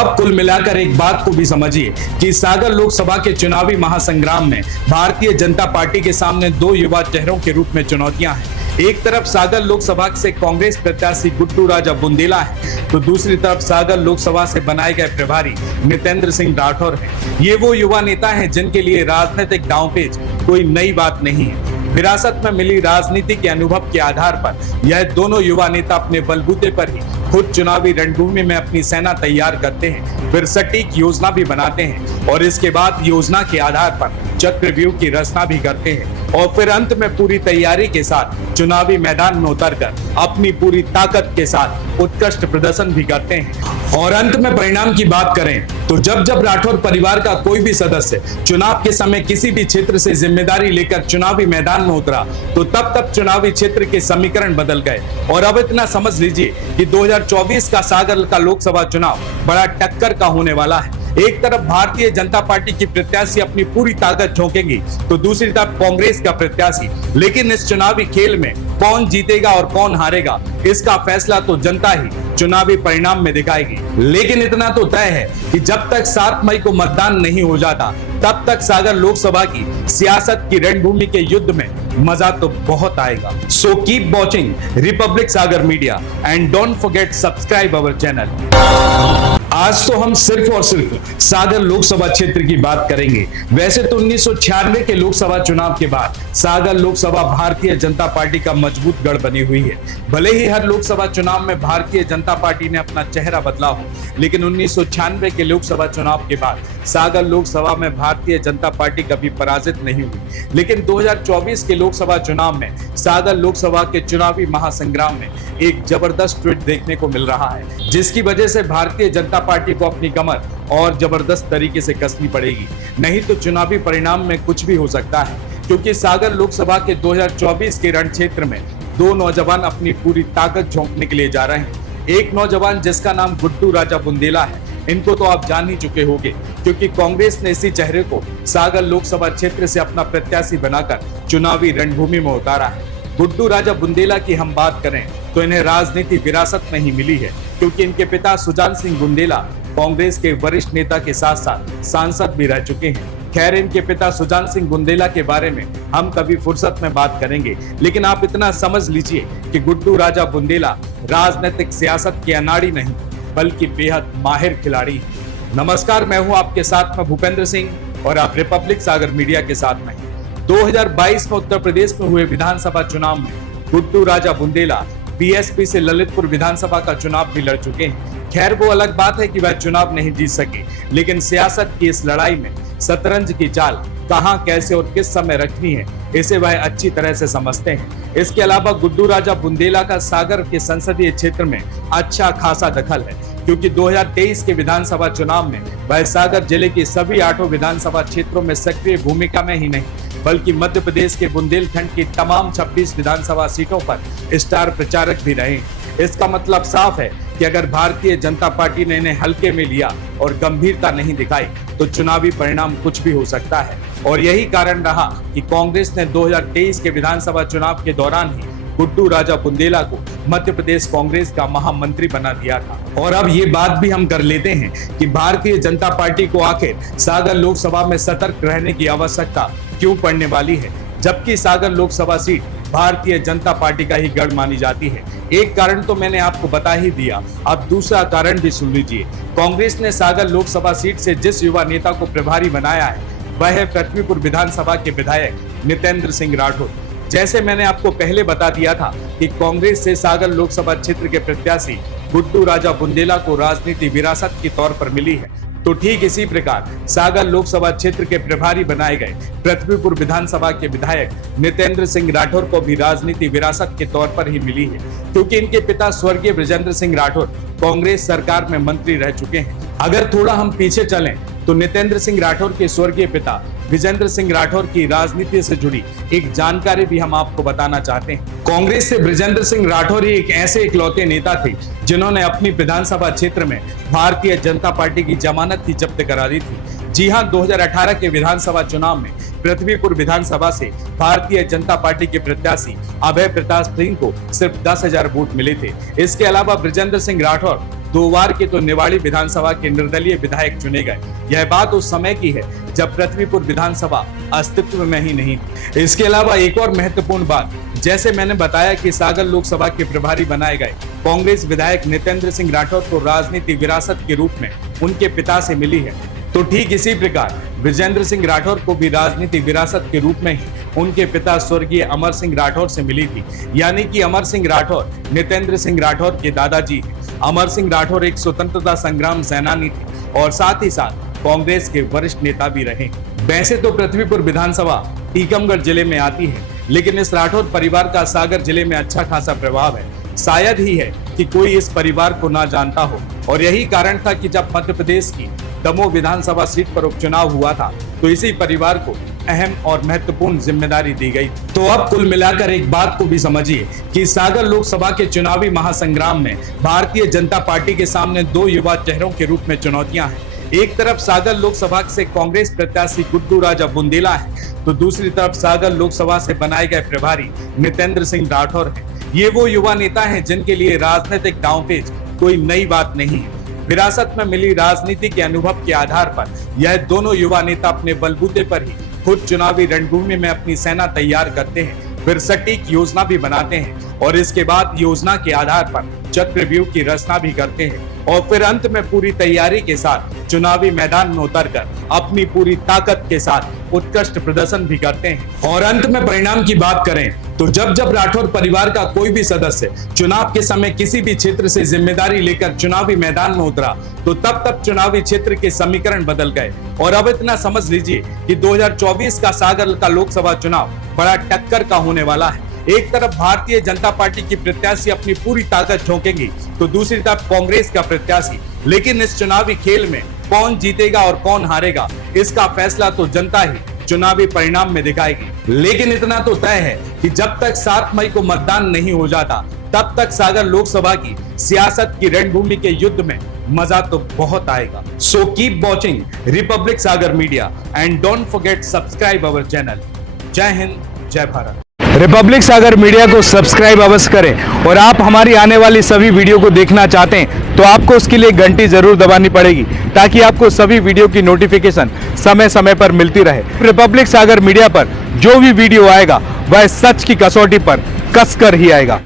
अब कुल मिलाकर एक बात को भी समझिए कि सागर लोकसभा के चुनावी महासंग्राम में भारतीय जनता पार्टी के सामने दो युवा चेहरों के रूप में चुनौतियां हैं। एक तरफ सागर लोकसभा से कांग्रेस प्रत्याशी गुड्डू राजा बुंदेला है, तो दूसरी तरफ सागर लोकसभा से बनाए गए प्रभारी नितेंद्र सिंह राठौर हैं। ये वो युवा नेता हैं जिनके लिए राजनीतिक दांवपेच कोई नई बात नहीं है। विरासत में मिली राजनीति के अनुभव के आधार पर यह दोनों युवा नेता अपने बलबूते पर ही खुद चुनावी रणभूमि में अपनी सेना तैयार करते हैं, फिर सटीक योजना भी बनाते हैं और इसके बाद योजना के आधार पर चक्रव्यूह की रचना भी करते हैं और फिर अंत में पूरी तैयारी के साथ चुनावी मैदान में उतरकर अपनी पूरी ताकत के साथ उत्कृष्ट प्रदर्शन भी करते हैं। और अंत में परिणाम की बात करें तो जब जब राठौर परिवार का कोई भी सदस्य चुनाव के समय किसी भी क्षेत्र से जिम्मेदारी लेकर चुनावी मैदान में उतरा तो तब तब चुनावी क्षेत्र के समीकरण बदल गए। और अब इतना समझ लीजिए कि 2024 का सागर का लोकसभा चुनाव बड़ा टक्कर का होने वाला है। एक तरफ भारतीय जनता पार्टी की प्रत्याशी अपनी पूरी ताकत झोंकेंगी तो दूसरी तरफ कांग्रेस का प्रत्याशी। लेकिन इस चुनावी खेल में कौन जीतेगा और कौन हारेगा इसका फैसला तो जनता ही चुनावी परिणाम में दिखाएगी। लेकिन इतना तो तय है कि जब तक 7 मई को मतदान नहीं हो जाता तब तक सागर लोकसभा की सियासत की रणभूमि के युद्ध में मजा तो बहुत आएगा। So keep watching Republic Sagar media and don't forget subscribe our channel. आज तो हम सिर्फ और सिर्फ सागर लोकसभा क्षेत्र की बात करेंगे। वैसे तो 1996 के लोकसभा चुनाव के बाद सागर लोकसभा भारतीय जनता पार्टी का मजबूत गढ़ बनी हुई है। भले ही हर लोकसभा चुनाव में भारतीय जनता पार्टी ने अपना चेहरा बदला हो, लेकिन 1996 के लोकसभा चुनाव के बाद सागर लोकसभा में भारतीय जनता पार्टी कभी पराजित नहीं हुई। लेकिन 2024 के लोकसभा चुनाव में सागर लोकसभा के चुनावी महासंग्राम में एक जबरदस्त ट्वीट देखने को मिल रहा है, जिसकी वजह से भारतीय जनता पार्टी को अपनी कमर और जबरदस्त तरीके से कसनी पड़ेगी। नहीं तो चुनावी परिणाम में कुछ भी हो सकता है, क्योंकि सागर लोकसभा के 2024 के रण क्षेत्र में दो नौजवान अपनी पूरी ताकत झोंकने के लिए जा रहे हैं। एक नौजवान जिसका नाम गुड्डू राजा बुंदेला है, इनको तो आप जान ही चुके होंगे, क्योंकि कांग्रेस ने इसी चेहरे को सागर लोकसभा क्षेत्र से अपना प्रत्याशी बनाकर चुनावी रणभूमि में उतारा है। गुड्डू राजा बुंदेला की हम बात करें तो इन्हें राजनीति विरासत में ही मिली है, क्योंकि इनके पिता सुजान सिंह बुंदेला कांग्रेस के वरिष्ठ नेता के साथ साथ सांसद भी रह चुके हैं। खैर, इनके पिता सुजान सिंह बुंदेला के बारे में हम कभी फुर्सत में बात करेंगे, लेकिन आप इतना समझ लीजिए कि गुड्डू राजा बुंदेला राजनीतिक सियासत के अनाड़ी नहीं बल्कि बेहद माहिर खिलाड़ी है। नमस्कार, मैं हूं आपके साथ में भूपेंद्र सिंह और आप रिपब्लिक सागर मीडिया के साथ में। 2022 में उत्तर प्रदेश में हुए विधानसभा चुनाव में गुड्डू राजा बुंदेला बीएसपी से ललितपुर विधानसभा का चुनाव भी लड़ चुके हैं। खैर, वो अलग बात है कि वह चुनाव नहीं जीत सके, लेकिन सियासत की इस लड़ाई में शतरंज की चाल कहां, कैसे और किस समय रखनी है इसे वह अच्छी तरह से समझते हैं। इसके अलावा गुड्डू राजा बुंदेला का सागर के संसदीय क्षेत्र में अच्छा खासा दखल है, क्योंकि 2023 के विधानसभा चुनाव में वह सागर जिले की सभी 8 विधानसभा क्षेत्रों में सक्रिय भूमिका में ही नहीं बल्कि मध्य प्रदेश के बुंदेलखंड की तमाम 26 विधानसभा सीटों पर स्टार प्रचारक भी रहे। इसका मतलब साफ है कि अगर भारतीय जनता पार्टी ने इन्हें हल्के में लिया और गंभीरता नहीं दिखाई तो चुनावी परिणाम कुछ भी हो सकता है। और यही कारण रहा कि कांग्रेस ने 2023 के विधानसभा चुनाव के दौरान ही गुड्डू राजा बुंदेला को मध्य प्रदेश कांग्रेस का महामंत्री बना दिया था। और अब ये बात भी हम कर लेते हैं कि भारतीय जनता पार्टी को आखिर सागर लोकसभा में सतर्क रहने की आवश्यकता क्यों पड़ने वाली है, जबकि सागर लोकसभा सीट भारतीय जनता पार्टी का ही गढ़ मानी जाती है। एक कारण तो मैंने आपको बता ही दिया, अब दूसरा कारण भी सुन लीजिए। कांग्रेस ने सागर लोकसभा सीट से जिस युवा नेता को प्रभारी बनाया है वह है पृथ्वीपुर विधानसभा के विधायक नितेंद्र सिंह राठौर। जैसे मैंने आपको पहले बता दिया था कि कांग्रेस से सागर लोकसभा क्षेत्र के प्रत्याशी गुड्डू राजा बुंदेला को राजनीति विरासत के तौर पर मिली है, तो ठीक इसी प्रकार सागर लोकसभा क्षेत्र के प्रभारी बनाए गए पृथ्वीपुर विधानसभा के विधायक नितेंद्र सिंह राठौर को भी राजनीति विरासत के तौर पर ही मिली है, क्योंकि इनके पिता स्वर्गीय बृजेंद्र सिंह राठौर कांग्रेस सरकार में मंत्री रह चुके हैं। अगर थोड़ा हम पीछे चलें तो नितेंद्र सिंह राठौर के स्वर्गीय पिता बृजेंद्र सिंह राठौर की राजनीति से जुड़ी एक जानकारी भी हम आपको बताना चाहते हैं। कांग्रेस से बृजेंद्र सिंह राठौर ही एक ऐसे इकलौते नेता थे जिन्होंने अपनी विधानसभा क्षेत्र में भारतीय जनता पार्टी की जमानत ही जब्त करा दी थी। जी हां, 2018 के विधानसभा चुनाव में पृथ्वीपुर विधानसभा से भारतीय जनता पार्टी के प्रत्याशी अभय प्रताप सिंह को सिर्फ 10,000 वोट मिले थे। इसके अलावा बृजेंद्र सिंह राठौर 2 बार के तो निवाड़ी विधानसभा के निर्दलीय विधायक चुने गए। यह बात उस समय की है जब पृथ्वीपुर विधानसभा अस्तित्व में ही नहीं थी। इसके अलावा एक और महत्वपूर्ण बात, जैसे मैंने बताया कि सागर लोकसभा के प्रभारी बनाए गए कांग्रेस विधायक नितेंद्र सिंह राठौर को राजनीतिक विरासत के रूप में उनके पिता से मिली है, तो ठीक इसी प्रकार विजेंद्र सिंह राठौर को भी राजनीतिक विरासत के रूप में ही उनके पिता स्वर्गीय अमर सिंह राठौर से मिली थी। यानी कि अमर सिंह राठौर नितेंद्र सिंह राठौर के दादाजी हैं। अमर सिंह राठौर एक स्वतंत्रता संग्राम सेनानी थे और साथ ही साथ कांग्रेस के वरिष्ठ नेता भी रहे। वैसे तो पृथ्वीपुर विधानसभा टीकमगढ़ जिले में आती है, लेकिन इस राठौर परिवार का सागर जिले में अच्छा खासा प्रभाव है। शायद ही है कि कोई इस परिवार को ना जानता हो, और यही कारण था कि जब मध्य प्रदेश की दमोह विधानसभा सीट पर उपचुनाव हुआ था तो इसी परिवार को अहम और महत्वपूर्ण जिम्मेदारी दी गई। तो अब कुल मिलाकर एक बात को भी समझिए कि सागर लोकसभा के चुनावी महासंग्राम में भारतीय जनता पार्टी के सामने 2 युवा चेहरों के रूप में चुनौतियां हैं। एक तरफ सागर लोकसभा से कांग्रेस प्रत्याशी गुड्डू राजा बुंदेला है, तो दूसरी तरफ सागर लोकसभा से बनाए गए प्रभारी नितेंद्र सिंह राठौर है। ये वो युवा नेता हैं जिनके लिए राजनीतिक दांवपेच कोई नई बात नहीं है। विरासत में मिली राजनीति के अनुभव के आधार पर यह दोनों युवा नेता अपने बलबूते पर ही खुद चुनावी रणभूमि में अपनी सेना तैयार करते हैं, फिर सटीक योजना भी बनाते हैं और इसके बाद योजना के आधार पर चक्रव्यूह की रचना भी करते हैं और फिर अंत में पूरी तैयारी के साथ चुनावी मैदान में उतरकर अपनी पूरी ताकत के साथ उत्कृष्ट प्रदर्शन भी करते हैं। और अंत में परिणाम की बात करें तो जब जब राठौर परिवार का कोई भी सदस्य चुनाव के समय किसी भी क्षेत्र से जिम्मेदारी लेकर चुनावी मैदान में उतरा तो तब तब चुनावी क्षेत्र के समीकरण बदल गए। और अब इतना समझ लीजिए कि 2024 का सागर का लोकसभा चुनाव बड़ा टक्कर का होने वाला है। एक तरफ भारतीय जनता पार्टी की प्रत्याशी अपनी पूरी ताकत झोंकेंगी तो दूसरी तरफ कांग्रेस का प्रत्याशी। लेकिन इस चुनावी खेल में कौन जीतेगा और कौन हारेगा, इसका फैसला तो जनता ही चुनावी परिणाम में दिखाएगी। लेकिन इतना तो तय है कि जब तक 7 मई को मतदान नहीं हो जाता तब तक सागर लोकसभा की सियासत की रणभूमि के युद्ध में मजा तो बहुत आएगा। So keep watching Republic Sagar media and don't forget subscribe our channel. जय हिंद, जय भारत। रिपब्लिक सागर मीडिया को सब्सक्राइब अवश्य करें और आप हमारी आने वाली सभी वीडियो को देखना चाहते हैं तो आपको उसके लिए घंटी जरूर दबानी पड़ेगी ताकि आपको सभी वीडियो की नोटिफिकेशन समय समय पर मिलती रहे। रिपब्लिक सागर मीडिया पर जो भी वीडियो आएगा वह सच की कसौटी पर कसकर ही आएगा।